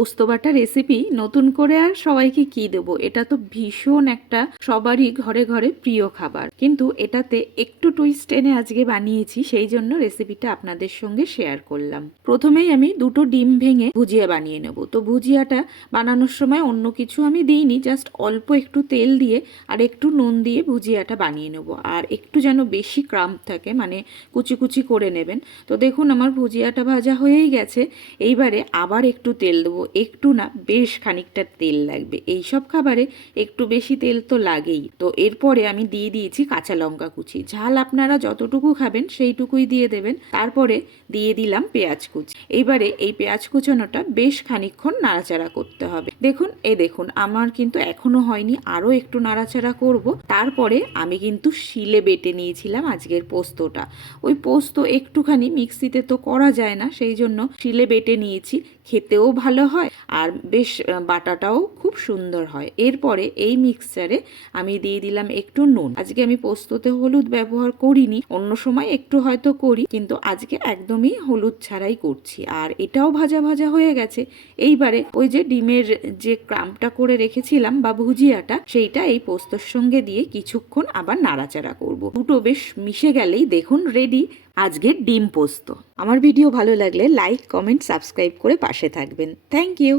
পোস্ত বাটা রেসিপি নতুন করে আর সবাইকে কি দেবো, এটা তো ভীষণ একটা সবারই ঘরে ঘরে প্রিয় খাবার, কিন্তু এটাতে একটু টুইস্ট এনে আজকে বানিয়েছি, সেই জন্য রেসিপিটা আপনাদের সঙ্গে শেয়ার করলাম। প্রথমেই আমি দুটো ডিম ভেঙে ভুজিয়া বানিয়ে নেব। তো ভুজিয়াটা বানানোর সময় অন্য কিছু আমি দিইনি, জাস্ট অল্প একটু তেল দিয়ে আর একটু নুন দিয়ে ভুজিয়াটা বানিয়ে নেব। আর একটু যেন বেশি ক্রাম্প থাকে, মানে কুচি কুচি করে নেবেন। তো দেখুন আমার ভুজিয়াটা ভাজা হয়েই গেছে। এইবারে আবার একটু তেল দেবো, একটু না বেশ খানিকটা তেল লাগবে, এই সব খাবারে একটু বেশি তেল তো লাগেই। তো এরপরে আমি দিয়ে দিয়েছি কাঁচা লঙ্কা কুচি, ঝাল আপনারা যতটুকু খাবেন সেইটুকুই দিয়ে দেবেন। তারপরে দিয়ে দিলাম পেঁয়াজ কুচি। এইবারে এই পেঁয়াজ কুচানোটা বেশ খানিকক্ষণ নাড়াচাড়া করতে হবে। দেখুন আমার কিন্তু এখনো হয়নি, আরও একটু নাড়াচাড়া করব। তারপরে আমি কিন্তু শিলে বেটে নিয়েছিলাম আজকের পোস্তটা। ওই পোস্ত একটুখানি মিক্সিতে তো করা যায় না, সেই জন্য শিলে বেটে নিয়েছি। খেতেও ভালো হয় আর বেশ বাটাটাও খুব সুন্দর হয়। এরপরে এই মিক্সচারে আমি দিয়ে দিলাম একটু নুন। আজকে আমি পোস্ততে হলুদ ব্যবহার করিনি, অন্য সময় একটু হয়তো করি, কিন্তু আজকে একদমই হলুদ ছাড়াই করছি। আর এটাও ভাজা ভাজা হয়ে গেছে। এইবারে ওই যে ডিমের যে ক্রাম্পটা করে রেখেছিলাম বা ভুজিয়াটা, সেইটা এই পোস্তর সঙ্গে দিয়ে কিছুক্ষণ আবার নাড়াচাড়া করব। দুটো বেশ মিশে গেলেই দেখুন রেডি আজকের ডিম পোস্ত। আমার ভিডিও ভালো লাগলে লাইক, কমেন্ট, সাবস্ক্রাইব করে পাশে থাকবেন। Thank you.